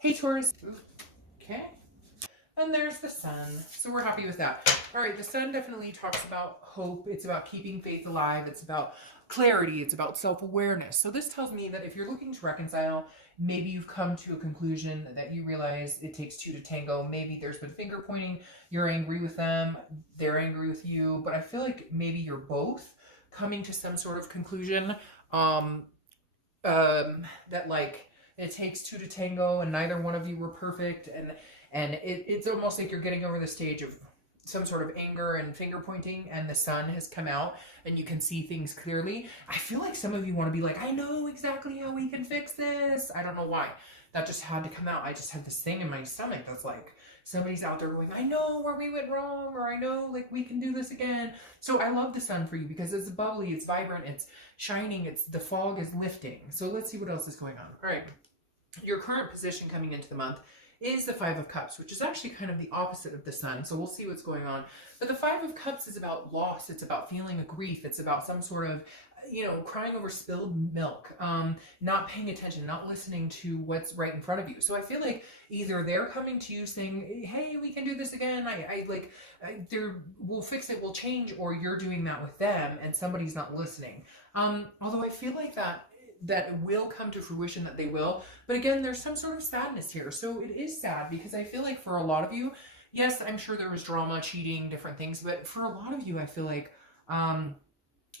Hey Taurus. Okay. And there's the sun. So we're happy with that. All right, the sun definitely talks about hope. It's about keeping faith alive. It's about clarity. It's about self-awareness. So this tells me that if you're looking to reconcile, maybe you've come to a conclusion that you realize it takes two to tango. Maybe there's been finger pointing. You're angry with them. They're angry with you. But I feel like maybe you're both coming to some sort of conclusion that like it takes two to tango and neither one of you were perfect, and it's almost like you're getting over the stage of some sort of anger and finger pointing, and the sun has come out and you can see things clearly. I feel like some of you want to be like, I know exactly how we can fix this. I don't know why. That just had to come out. I just had this thing in my stomach that's like, somebody's out there going, I know where we went wrong, or I know like we can do this again. So I love the sun for you because it's bubbly, it's vibrant, it's shining, it's the fog is lifting. So let's see what else is going on. All right. Your current position coming into the month is the Five of Cups, which is actually kind of the opposite of the sun. So we'll see what's going on. But the Five of Cups is about loss. It's about feeling a grief. It's about some sort of, crying over spilled milk, not paying attention, not listening to what's right in front of you. So I feel like either they're coming to you saying, hey, we can do this again. We'll fix it, we'll change, or you're doing that with them and somebody's not listening. Although I feel like that will come to fruition, that they will. But again, there's some sort of sadness here. So it is sad because I feel like for a lot of you, yes, I'm sure there was drama, cheating, different things. But for a lot of you, I feel like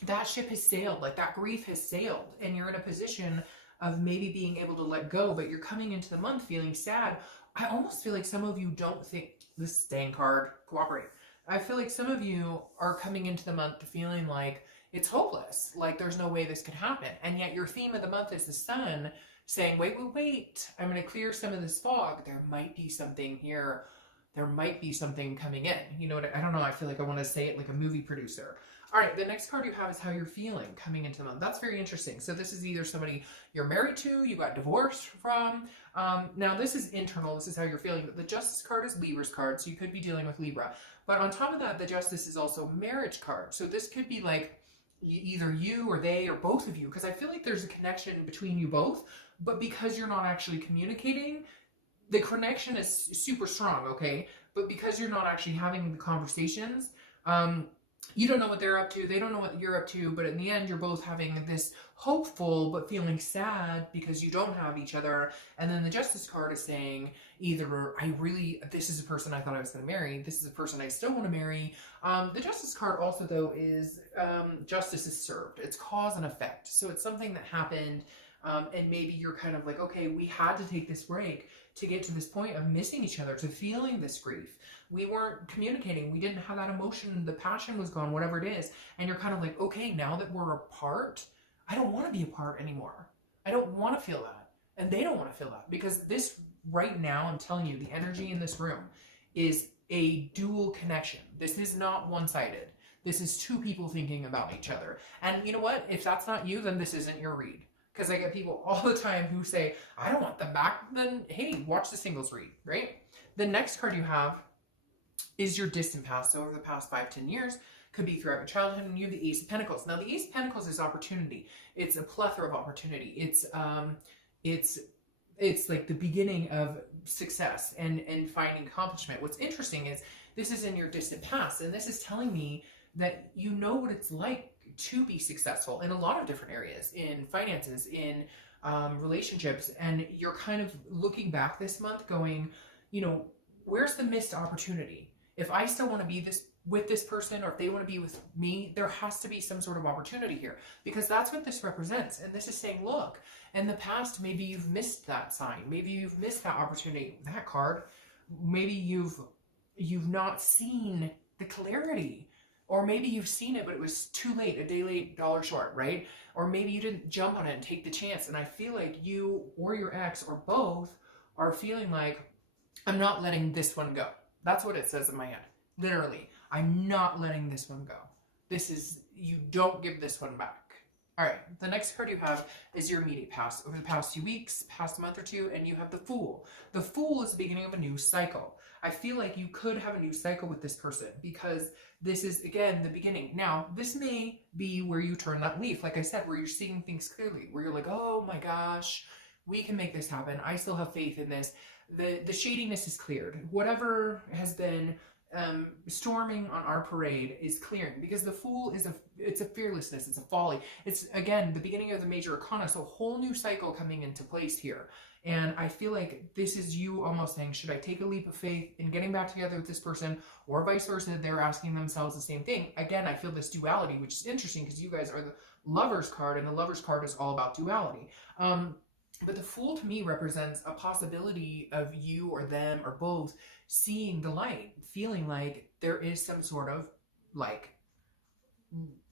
that ship has sailed, like that grief has sailed, and you're in a position of maybe being able to let go, but you're coming into the month feeling sad. I almost feel like some of you don't think this staying card, cooperate. I feel like some of you are coming into the month feeling like it's hopeless, like there's no way this could happen. And yet your theme of the month is the sun saying, wait, I'm going to clear some of this fog. There might be something here. There might be something coming in. You know what? I don't know. I feel like I want to say it like a movie producer. All right, the next card you have is how you're feeling coming into the month. That's very interesting. So this is either somebody you're married to, you got divorced from. Now this is internal. This is how you're feeling. But the Justice card is Libra's card, so you could be dealing with Libra. But on top of that, the Justice is also marriage card. So this could be like either you or they or both of you, because I feel like there's a connection between you both. But because you're not actually communicating, the connection is super strong, okay? But because you're not actually having the conversations, you don't know what they're up to, they don't know what you're up to, but in the end, you're both having this hopeful but feeling sad because you don't have each other. And then the Justice card is saying either this is a person I thought I was going to marry, this is a person I still want to marry. The Justice card also, though, is justice is served. It's cause and effect. So it's something that happened, and maybe you're kind of like, okay, we had to take this break to get to this point of missing each other, to feeling this grief. We weren't communicating. We didn't have that emotion. The passion was gone, whatever it is. And you're kind of like, okay, now that we're apart, I don't want to be apart anymore. I don't want to feel that. And they don't want to feel that, because this right now, I'm telling you, the energy in this room is a dual connection. This is not one-sided. This is two people thinking about each other. And you know what? If that's not you, then this isn't your read. Because I get people all the time who say, I don't want them back. Then, hey, watch the singles read, right? The next card you have is your distant past. So over the past 5-10 years, could be throughout your childhood, and you have the Ace of Pentacles. Now, the Ace of Pentacles is opportunity. It's a plethora of opportunity. It's like the beginning of success and finding accomplishment. What's interesting is this is in your distant past, and this is telling me that you know what it's like to be successful in a lot of different areas, in finances, in relationships, and you're kind of looking back this month going, where's the missed opportunity? If I still want to be with this person, or if they want to be with me, there has to be some sort of opportunity here, because that's what this represents. And this is saying, look, in the past, maybe you've missed that sign. Maybe you've missed that opportunity, that card. Maybe you've not seen the clarity. Or maybe you've seen it, but it was too late, a day late, dollar short, right? Or maybe you didn't jump on it and take the chance. And I feel like you or your ex or both are feeling like, I'm not letting this one go. That's what it says in my head. Literally, I'm not letting this one go. You don't give this one back. All right, the next card you have is your immediate past. Over the past 2 weeks, past month or two, and you have the Fool. The Fool is the beginning of a new cycle. I feel like you could have a new cycle with this person, because this is, again, the beginning. Now, this may be where you turn that leaf, like I said, where you're seeing things clearly, where you're like, oh my gosh, We can make this happen. I still have faith in this. The shadiness is cleared. Whatever has been storming on our parade is clearing, because the Fool is it's a fearlessness, it's a folly. It's, again, the beginning of the major arcana, so a whole new cycle coming into place here. And I feel like this is you almost saying, should I take a leap of faith in getting back together with this person, or vice versa? They're asking themselves the same thing. Again, I feel this duality, which is interesting because you guys are the Lover's card, and the Lover's card is all about duality. But the Fool to me represents a possibility of you or them or both seeing the light, feeling like there is some sort of like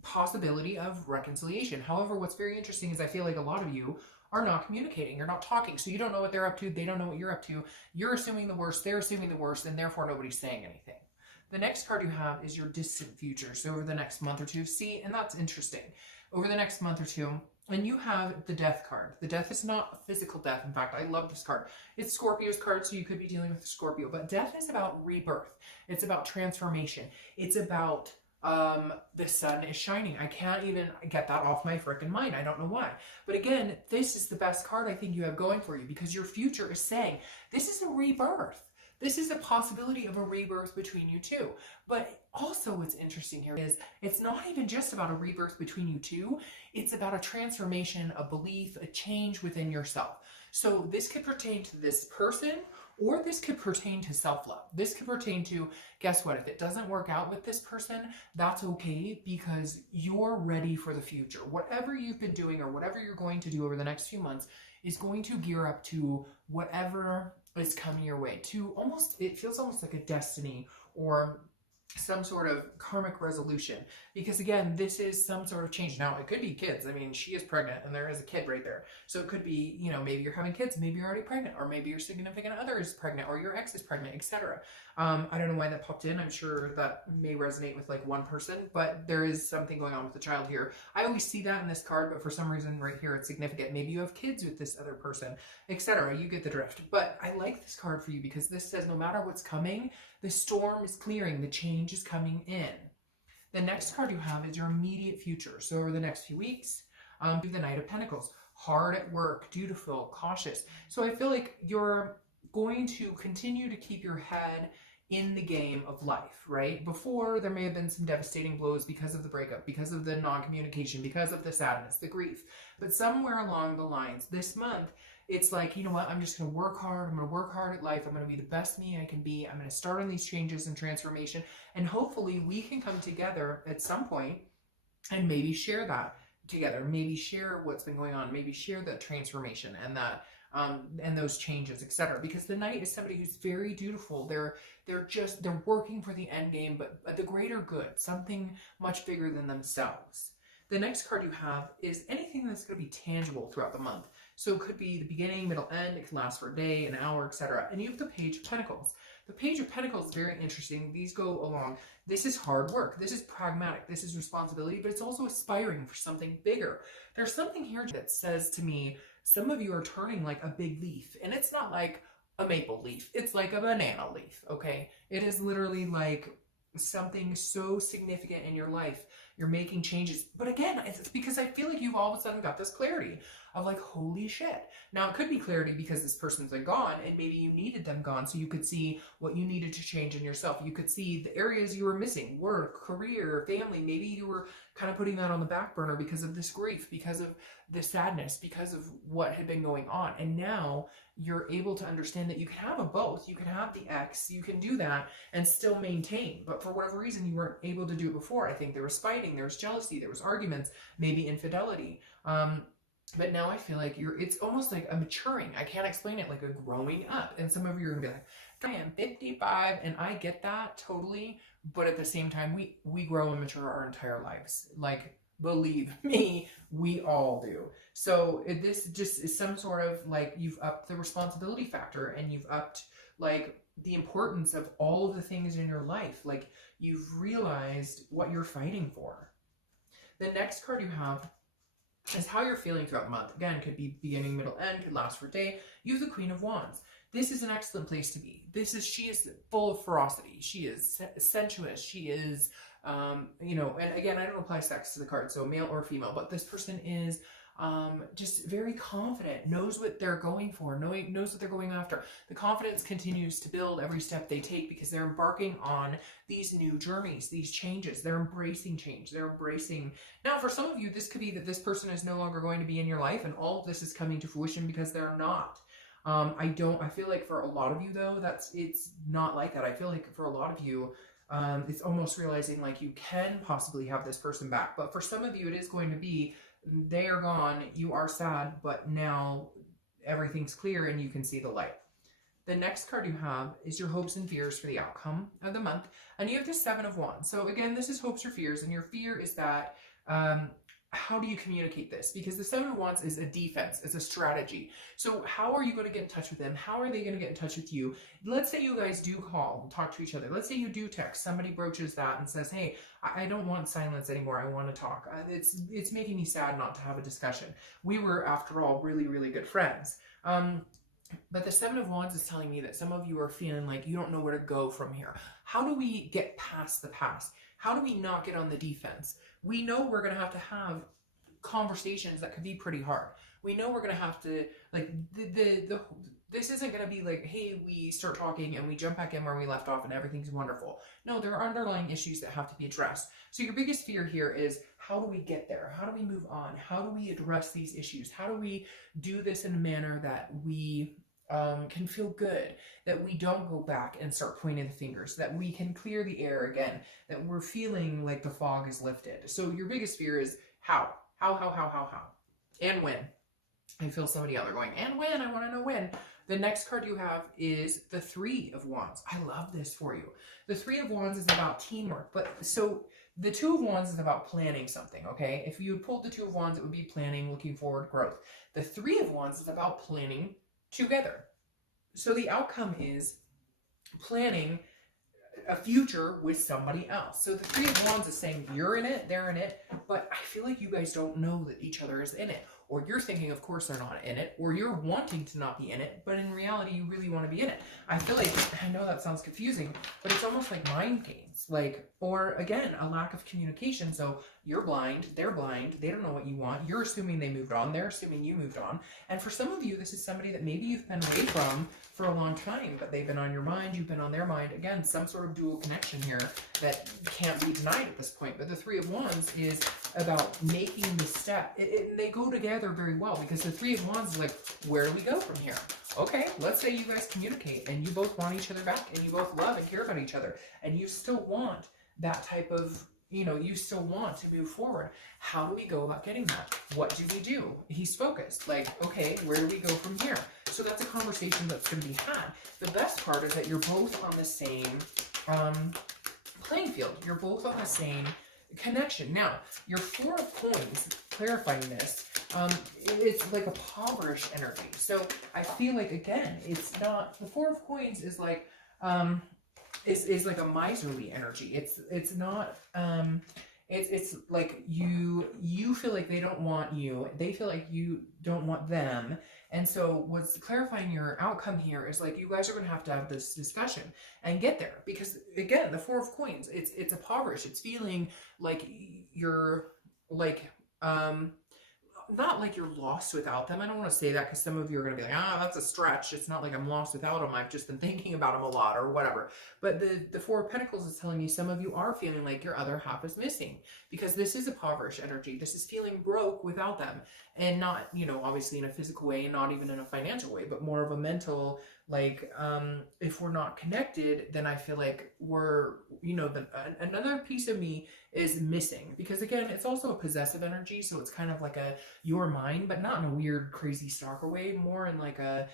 possibility of reconciliation. However, what's very interesting is I feel like a lot of you are not communicating, you're not talking, so you don't know what they're up to, they don't know what you're up to, you're assuming the worst, they're assuming the worst, and therefore nobody's saying anything. The next card you have is your distant future, so over the next month or two. See, and that's interesting. Over the next month or two, and you have the Death card. The Death is not a physical death. In fact, I love this card. It's Scorpio's card, so you could be dealing with a Scorpio, but death is about rebirth. It's about transformation. It's about the sun is shining. I can't even get that off my freaking mind. I don't know why. But again, this is the best card I think you have going for you, because your future is saying this is a rebirth. This is a possibility of a rebirth between you two. But also what's interesting here is it's not even just about a rebirth between you two. It's about a transformation, a belief, a change within yourself. So this could pertain to this person, or this could pertain to self-love. This could pertain to, guess what, if it doesn't work out with this person, that's okay, because you're ready for the future. Whatever you've been doing or whatever you're going to do over the next few months is going to gear up to whatever is coming your way, to almost, it feels almost like a destiny or some sort of karmic resolution, because again, this is some sort of change. Now, it could be kids. I mean, she is pregnant and there is a kid right there. So it could be, you know, maybe you're having kids, maybe you're already pregnant, or maybe your significant other is pregnant, or your ex is pregnant, etc. I don't know why that popped in. I'm sure that may resonate with like one person, but there is something going on with the child here. I always see that in this card, but for some reason right here it's significant. Maybe you have kids with this other person, etc. You get the drift. But I like this card for you because this says no matter what's coming, the storm is clearing, the change is coming in. The next card you have is your immediate future. So over the next few weeks, you have the Knight of Pentacles. Hard at work, dutiful, cautious. So I feel like you're going to continue to keep your head in the game of life, right? Before, there may have been some devastating blows because of the breakup, because of the non-communication, because of the sadness, the grief. But somewhere along the lines, this month, it's like, you know what, I'm just going to work hard. I'm going to work hard at life. I'm going to be the best me I can be. I'm going to start on these changes and transformation. And hopefully we can come together at some point and maybe share that together. Maybe share what's been going on. Maybe share that transformation and that and those changes, etc. Because the Knight is somebody who's very dutiful. They're working for the end game, but the greater good, something much bigger than themselves. The next card you have is anything that's going to be tangible throughout the month. So it could be the beginning, middle, end. It can last for a day, an hour, etc. And you have the Page of Pentacles. The Page of Pentacles is very interesting. These go along. This is hard work. This is pragmatic. This is responsibility, but it's also aspiring for something bigger. There's something here that says to me, some of you are turning like a big leaf, and it's not like a maple leaf. It's like a banana leaf, okay? It is literally like something so significant in your life. You're making changes. But again, it's because I feel like you've all of a sudden got this clarity of like, holy shit. Now, it could be clarity because this person's like gone and maybe you needed them gone, so you could see what you needed to change in yourself. You could see the areas you were missing, work, career, family. Maybe you were kind of putting that on the back burner because of this grief, because of the sadness, because of what had been going on. And now you're able to understand that you can have a both. You can have the ex, you can do that and still maintain. But for whatever reason, you weren't able to do it before. I think there was fighting, there was jealousy, there was arguments, maybe infidelity. But now I feel like it's almost like a maturing. I can't explain it, like a growing up. And some of you are gonna be like, I am 55, and I get that totally. But at the same time, we grow and mature our entire lives. Like, believe me, we all do. So this just is some sort of like, you've upped the responsibility factor and you've upped like the importance of all of the things in your life. Like, you've realized what you're fighting for. The next card you have is how you're feeling throughout the month. Again, could be beginning, middle, end, could last for a day. You have the Queen of Wands. This is an excellent place to be. She is full of ferocity. She is sensuous. She is, you know, and again, I don't apply sex to the card, so male or female, but this person is just very confident, knows what they're going for, knows what they're going after. The confidence continues to build every step they take because they're embarking on these new journeys, these changes. They're embracing change. They're embracing. Now, for some of you, this could be that this person is no longer going to be in your life and all of this is coming to fruition because they're not. I feel like for a lot of you though, it's not like that. I feel like for a lot of you, it's almost realizing like you can possibly have this person back. But for some of you, it is going to be, they are gone, you are sad, but now everything's clear and you can see the light. The next card you have is your hopes and fears for the outcome of the month. And you have the Seven of Wands. So again, this is hopes or fears. And your fear is that, how do you communicate this? Because the Seven of Wands is a defense, it's a strategy. So how are you going to get in touch with them? How are they going to get in touch with you? Let's say you guys do call and talk to each other. Let's say you do text. Somebody broaches that and says, hey, I don't want silence anymore. I want to talk. It's making me sad not to have a discussion. We were, after all, really, really good friends. But the Seven of Wands is telling me that some of you are feeling like you don't know where to go from here. How do we get past the past? How do we not get on the defense? We know we're going to have conversations that could be pretty hard. We know we're going to have to, like, this isn't going to be like, hey, we start talking and we jump back in where we left off and everything's wonderful. No, there are underlying issues that have to be addressed. So your biggest fear here is, how do we get there? How do we move on? How do we address these issues? How do we do this in a manner that we can feel good, that we don't go back and start pointing the fingers, that we can clear the air again, that we're feeling like the fog is lifted. So your biggest fear is how, and when. I feel somebody out there going, and when, I want to know when. The next card you have is the Three of Wands. I love this for you. The Three of Wands is about teamwork, but so the Two of Wands is about planning something, okay? If you pulled the Two of Wands, it would be planning, looking forward, growth. The Three of Wands is about planning together. So the outcome is planning a future with somebody else. So the Three of Wands is saying you're in it, they're in it, but I feel like you guys don't know that each other is in it. Or you're thinking, of course, they're not in it, or you're wanting to not be in it, but in reality, you really want to be in it. I feel like, I know that sounds confusing, but it's almost like mind games, like, or again, a lack of communication. So you're blind, they don't know what you want. You're assuming they moved on, they're assuming you moved on. And for some of you, this is somebody that maybe you've been away from for a long time, but they've been on your mind, you've been on their mind. Again, some sort of dual connection here that can't be denied at this point. But the Three of Wands is about making the step. They go together very well, because the Three of Wands is like, where do we go from here? Okay, let's say you guys communicate and you both want each other back and you both love and care about each other and you still want that type of, you still want to move forward. How do we go about getting that? What do we do? He's focused. Like, okay, where do we go from here? So that's a conversation that's going to be had. The best part is that you're both on the same playing field. You're both on the same connection. Now, your Four of Coins, clarifying this, it's like a impoverished energy. So I feel like, again, it's not, the Four of Coins is like, is like a miserly energy. It's not, it's like you feel like they don't want you. They feel like you don't want them. And so what's clarifying your outcome here is like, you guys are going to have this discussion and get there. Because again, the Four of Coins, it's impoverished. It's feeling like you're like, not like you're lost without them. I don't want to say that because some of you are going to be like, that's a stretch. It's not like I'm lost without them. I've just been thinking about them a lot or whatever. But the Four of Pentacles is telling me some of you are feeling like your other half is missing, because this is a impoverished energy. This is feeling broke without them, and not, obviously in a physical way and not even in a financial way, but more of a mental, like, if we're not connected, then I feel like we're, another piece of me is missing. Because again, it's also a possessive energy, so it's kind of like a you're mine, but not in a weird crazy stalker way, more in like a,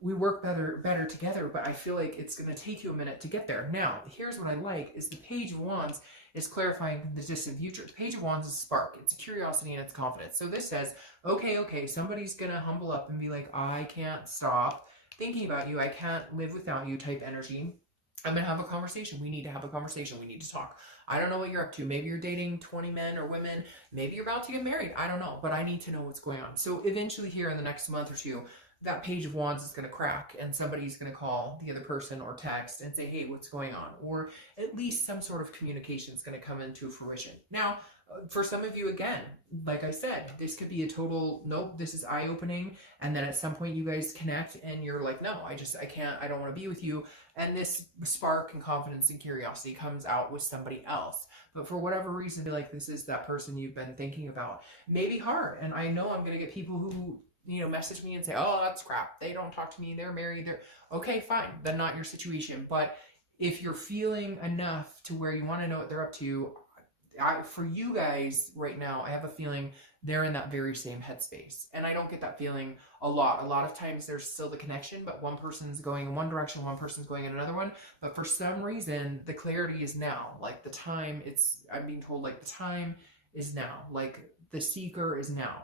we work better together, but I feel like it's going to take you a minute to get there. Now, here's what I like is the Page of Wands is clarifying the distant future. The Page of Wands is a spark. It's curiosity and it's confidence. So this says, okay, somebody's going to humble up and be like, I can't stop thinking about you. I can't live without you type energy. I'm going to have a conversation. We need to have a conversation. We need to talk. I don't know what you're up to. Maybe you're dating 20 men or women. Maybe you're about to get married. I don't know, but I need to know what's going on. So eventually here in the next month or two, that Page of Wands is going to crack and somebody's going to call the other person or text and say, hey, what's going on? Or at least some sort of communication is going to come into fruition. Now, For some of you, again, like I said, this could be a total, nope, this is eye-opening. And then at some point you guys connect and you're like, no, I can't, I don't want to be with you. And this spark and confidence and curiosity comes out with somebody else. But for whatever reason, like this is that person you've been thinking about. Maybe hard. And I know I'm going to get people who, you know, message me and say, oh, that's crap. They don't talk to me. They're married. They're okay, fine. Then not your situation. But if you're feeling enough to where you want to know what they're up to, for you guys right now, I have a feeling they're in that very same headspace. And I don't get that feeling a lot. A lot of times there's still the connection, but one person's going in one direction, one person's going in another one. But for some reason, the clarity is now. Like the time, I'm being told like the time is now. Like the seeker is now.